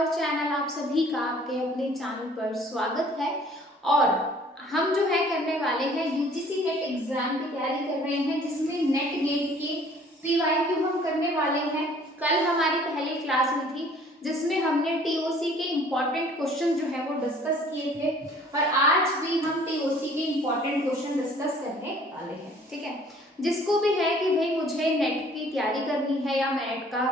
Our channel. आप सभी का आपके अपने चैनल पर स्वागत है। और हम जो है करने वाले हैं यूजीसी नेट एग्जाम की तैयारी कर रहे हैं, जिसमें नेट गेट के पीवाईक्यू हम करने वाले हैं। कल हमारी पहली क्लास हुई थी जिसमें हमने टीओसी के इम्पोर्टेंट क्वेश्चन जो है वो डिस्कस किए थे, और आज भी हम टीओसी के इम्पोर्टेंट क्वेश्चन डिस्कस करने वाले हैं। ठीक है, जिसको भी है कि भाई मुझे नेट की तैयारी करनी है या नेट का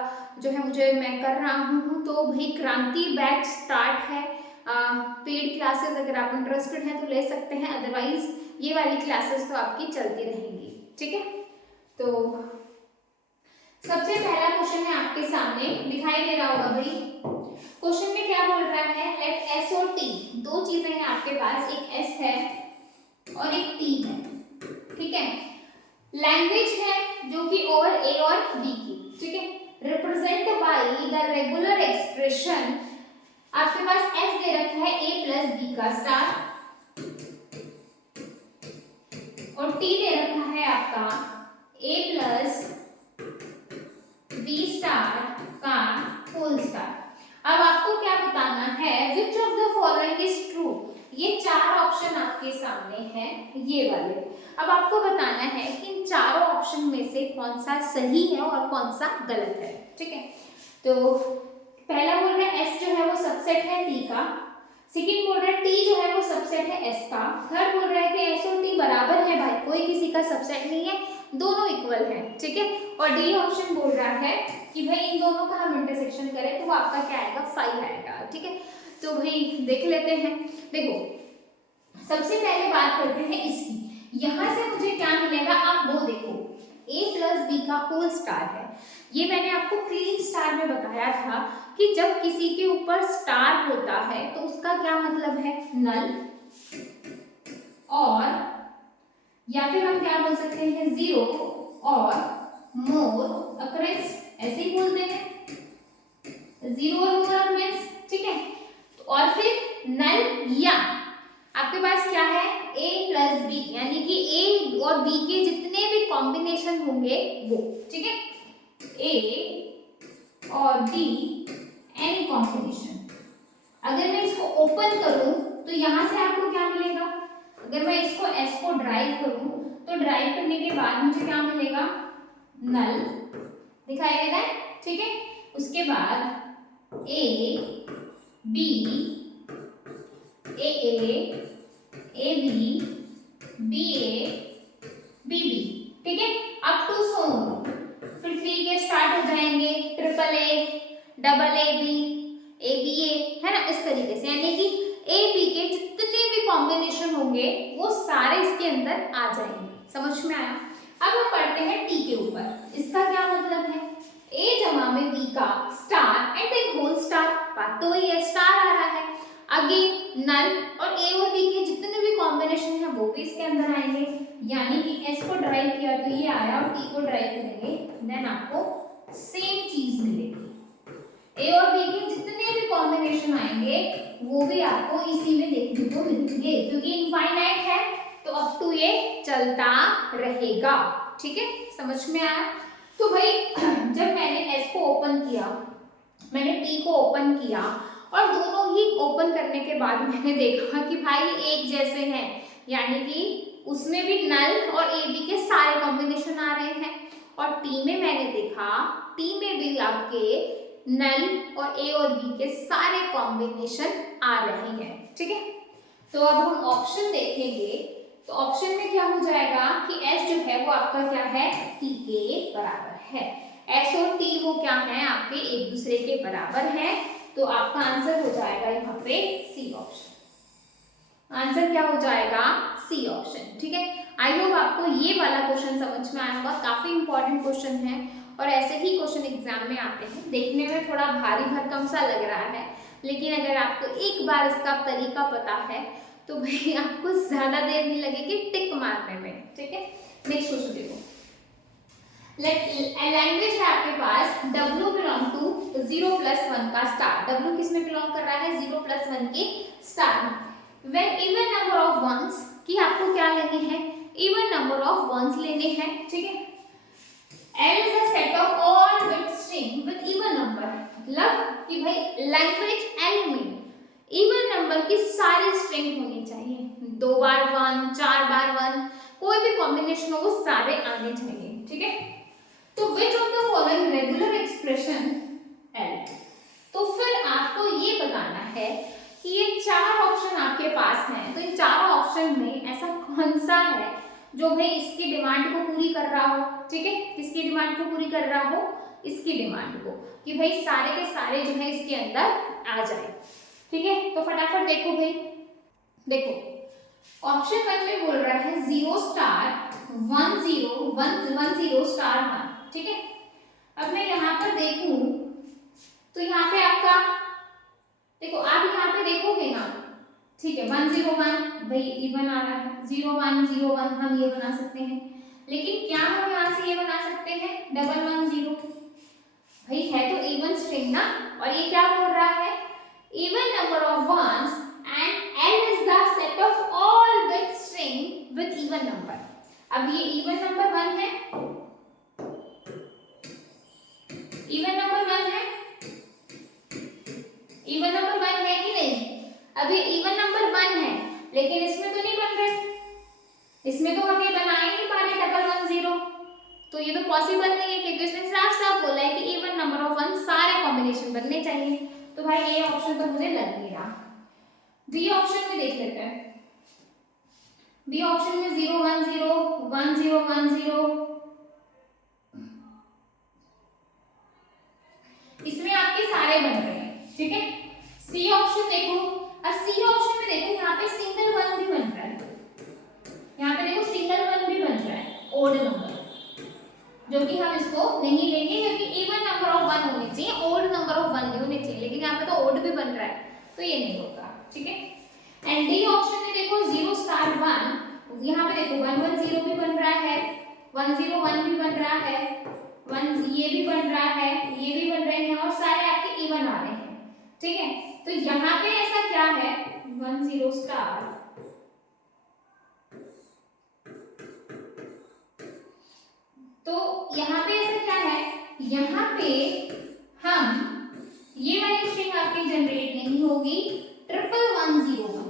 जो है मैं कर रहा हूँ, तो भाई क्रांति बैच स्टार्ट है। पेड क्लासेस अगर आप इंटरेस्टेड हैं तो ले सकते हैं, अदरवाइज ये वाली क्लासेस तो आपकी चलती रहेंगी। ठीक है, तो सबसे पहला क्वेश्चन है आपके सामने, दिखाई दे रहा होगा भाई। क्वेश्चन में क्या बोल रहा है, लेट एस और टी, दो चीजें हैं आपके पास, एक एस है और एक टी है। ठीक है, लैंग्वेज है जो कि और ए और बी की। ठीक है, represent by the regular expression, आपके पास एस दे रखा है ए प्लस बी का स्टार, और टी दे रखा है आपका ए प्लस बी स्टार का होल स्टार। अब आपको क्या बताना है, which of the following is true. ये चार ऑप्शन आपके सामने हैं, ये वाले। अब आपको बताना है कि इन चारों ऑप्शन में से कौन सा सही है और कौन सा गलत है। ठीक है, तो पहला बोल रहा है एस जो है वो सबसेट है टी का, सेकंड बोल रहा है टी जो है वो सबसेट है एस का, थर्ड बोल रहा है कि एस और टी बराबर है भाई, कोई किसी का सबसेट नहीं है, दोनों इक्वल है। ठीक है, और डी ऑप्शन बोल रहा है कि भाई इन दोनों का हम इंटरसेक्शन करें तो वो आपका क्या आएगा, 5 आएगा। ठीक है, तो भाई देख लेते हैं। देखो, सबसे पहले बात करते हैं इसकी, यहां से मुझे क्या मिलेगा, आप वो देखो, a प्लस बी का होल स्टार है। ये मैंने आपको क्लीन स्टार में बताया था कि जब किसी के ऊपर स्टार होता है तो उसका क्या मतलब है, नल, और या फिर हम क्या बोल सकते हैं, जीरो और मोर अकरेंस, ऐसे ही बोलते हैं, जीरो और मोर अकरेंस। ठीक है, और फिर नल, या आपके पास क्या है, a प्लस बी, यानी कि a और b के जितने भी कॉम्बिनेशन होंगे वो। ठीक है, a और b एनी कॉम्बिनेशन। अगर मैं इसको ओपन करूं तो यहां से आपको क्या मिलेगा, अगर मैं इसको s को ड्राइव करूं तो ड्राइव करने के बाद मुझे क्या मिलेगा, नल दिखाई दे रहा है। ठीक है, उसके बाद a b a b b a b b. ठीक है, अप टू सो, फिर 3 के स्टार्ट हो जाएंगे, triple A, double A B A, है ना, इस तरीके से, यानी कि ए बी के जितने भी कॉम्बिनेशन होंगे वो सारे इसके अंदर आ जाएंगे। समझ में आया। अब हम पढ़ते हैं टी के ऊपर, इसका क्या मतलब है, ए जमा में बी का star and a whole star, बात तो वही है, स्टार आ रहा है। अगेन नल और ए और बी के जितने भी कॉम्बिनेशन है वो भी इसके अंदर आएंगे, यानी कि एस को ड्राइव किया तो ये आया, और टी को ड्राइव करेंगे देन आपको सेम चीज मिलेगी। ए और बी के जितने भी कॉम्बिनेशन आएंगे वो भी आपको इसी में देखने को मिलेंगे, क्योंकि इनफाइनाइट है तो अप टू ये चलता रहेगा। ठीक है, समझ में आया। तो भाई जब मैंने एस को ओपन किया, मैंने टी को ओपन किया, और दोनों ही ओपन करने के बाद मैंने देखा कि भाई एक जैसे हैं, यानी कि उसमें भी नल और ए बी के सारे कॉम्बिनेशन आ रहे हैं, और टी में मैंने देखा, टी में भी आपके नल और ए और बी के सारे कॉम्बिनेशन आ रहे हैं। ठीक है, तो अब हम ऑप्शन देखेंगे, तो ऑप्शन में क्या हो जाएगा कि एस जो है वो आपका क्या है, टी के बराबर है। एस और टी वो क्या है, आपके एक दूसरे के बराबर है, तो आपका आंसर हो जाएगा यहाँ पे सी ऑप्शन। आंसर क्या हो जाएगा, सी ऑप्शन। ठीक है, आई होप आपको ये वाला क्वेश्चन समझ में आया होगा, काफी इंपॉर्टेंट क्वेश्चन है, और ऐसे ही क्वेश्चन एग्जाम में आते हैं। देखने में थोड़ा भारी भरकम सा लग रहा है, लेकिन अगर आपको एक बार इसका तरीका पता है तो भाई आपको ज्यादा देर नहीं लगेगी टिक मारने में। ठीक है, नेक्स्ट क्वेश्चन देखो, लैंग्वेज है आपके पास, W बिलोंग टू 0+1 का स्टार। W किस में बिलोंग कर रहा है, 0+1 के स्टार में। When even number of ones, कि आपको क्या लेने हैं, इवन नंबर ऑफ वंस लेने हैं। ठीक है, L is a set of all bit string with even number, मतलब कि भाई लैंग्वेज एल में इवन नंबर की सारी स्ट्रिंग होनी चाहिए, 2 बार 1, 4 बार 1, कोई भी कॉम्बिनेशन हो वो सारे आने चाहिए, ठीक है। तो which of the following regular expression L, तो फिर आपको ये बताना है कि ये 4 ऑप्शन आपके पास हैं, तो इन चारों ऑप्शन में ऐसा कौन सा है जो भाई इसकी डिमांड को पूरी कर रहा हो, ठीक है, किसकी डिमांड को पूरी कर रहा हो, इसकी डिमांड को, कि भाई सारे के सारे जो है इसके अंदर आ जाए, ठीक है। तो फटाफट देखो भाई, देखो ऑप्शन 1 में बोल रहा है 0 स्टार 1 0 1 0 स्टार 1, ठीक है। अब मैं यहाँ पर देखूं तो यहाँ पे आपका देखो, आप यहाँ पे देखोगे ना, ठीक है, 1 0 1 भाई इवन आ रहा है, 0 1 0 1 हम ये बना सकते हैं, लेकिन क्या हम यहाँ से ये बना सकते हैं 1 1 0, भाई है तो इवन स्ट्रिंग ना, और ये क्या बोल रहा है even number of ones and n is the set of all bit string with even number. अब ये इवन नंबर 1 है, इवन नंबर 1 है, इवन नंबर 1 है कि नहीं, अब ये इवन नंबर 1 है, लेकिन इसमें तो नहीं बन रहे, इसमें तो हम ये बना ही नहीं पा रहे 1 1 0, तो ये तो पॉसिबल नहीं है, क्योंकि इसने साफ साफ बोला है कि इवन नंबर ऑफ 1 सारे कॉम्बिनेशन बनने चाहिए, तो भाई ये ऑप्शन तो मुझे लग नहीं रहा। बी ऑप्शन में देख लेते हैं, बी ऑप्शन में 0 1 0 1 0 1 0, इसमें आपके सारे बन रहे हैं, ठीक है। सी ऑप्शन देखो, अब सी ऑप्शन में देखो यहाँ पे सिंगल 1 भी बन रहा है, यहाँ पे देखो सिंगल 1 भी बन रहा है ओड नंबर, जो कि हम इसको नहीं लेंगे क्योंकि इवन नंबर ऑफ 1 होने चाहिए, ओड नंबर ऑफ 1 नहीं होने चाहिए, लेकिन यहाँ पे तो ओड भी बन रहा है, तो ये नहीं होगा, ठीक है। एंड डी ऑप्शन में देखो 0 स्टार 1, यहाँ पे देखो 1 1 0 भी बन रहा है, 1 0 1 भी बन रहा है, 1 ये भी बन रहा है, ये भी बन रहे हैं, और सारे आपके इवन आ रहे हैं, ठीक है। तो यहाँ पे ऐसा क्या है 1 0 स्टार, तो यहाँ पे ऐसा क्या है, यहाँ पे हम ये वाली स्ट्रिंग आपकी जनरेट नहीं होगी 1 1 0 1,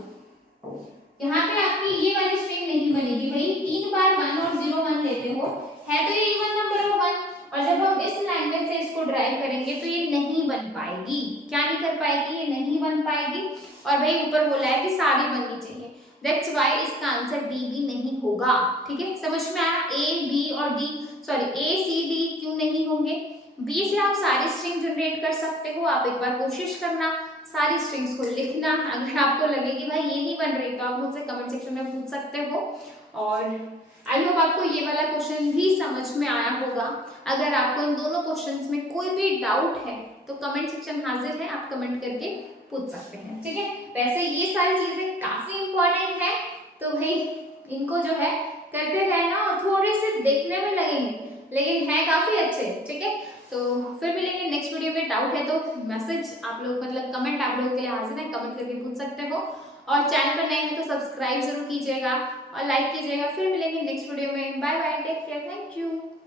यहाँ पे आपकी ये वाली स्ट्रिंग नहीं बनेगी, भाई 3 बार 1 और 0 1 लेते हो, है तो ये इवन नंबर ऑफ 1, और जब हम इस लैंग्वेज से इसको ड्राइव करेंगे तो ये नहीं बन पाएगी, क्या नहीं कर पाएगी, ये नहीं बन पाएगी, और भाई ऊपर बोला है कि सारी बननी चाहिए, दैट्स व्हाई इसका आंसर डी भी नहीं होगा, ठीक है। समझ में आया, ए बी और डी, सॉरी ए सी डी क्यों नहीं होंगे, बी से आप सारी स्ट्रिंग जनरेट कर सकते हो, आप एक बार कोशिश करना, सारी स्ट्रिंग्स को लिखना, अगर आपको लगे कि भाई ये नहीं बन रही तो आप मुझसे कमेंट सेक्शन में पूछ सकते हो, और आई होप आपको ये वाला क्वेश्चन भी समझ में आया होगा। अगर आपको इन दोनों क्वेश्चंस में कोई भी डाउट है तो कमेंट सेक्शन हाजिर है, आप कमेंट करके पूछ सकते हैं, ठीक है। वैसे ये सारी चीजें काफी इंपॉर्टेंट है, तो भाई इनको जो है करते रहना, और थोड़े से देखने में लगेंगे लेकिन है काफी अच्छे, ठीक है। तो फिर मिलेंगे नेक्स्ट वीडियो में, डाउट है तो मैसेज आप लोग मतलब कमेंट आप लोगों के लिए हाजिर है, कमेंट करके पूछ सकते हो, और चैनल पर नए हैं तो सब्सक्राइब जरूर कीजिएगा और लाइक कीजिएगा। फिर मिलेंगे नेक्स्ट वीडियो में, bye bye, take care, thank you.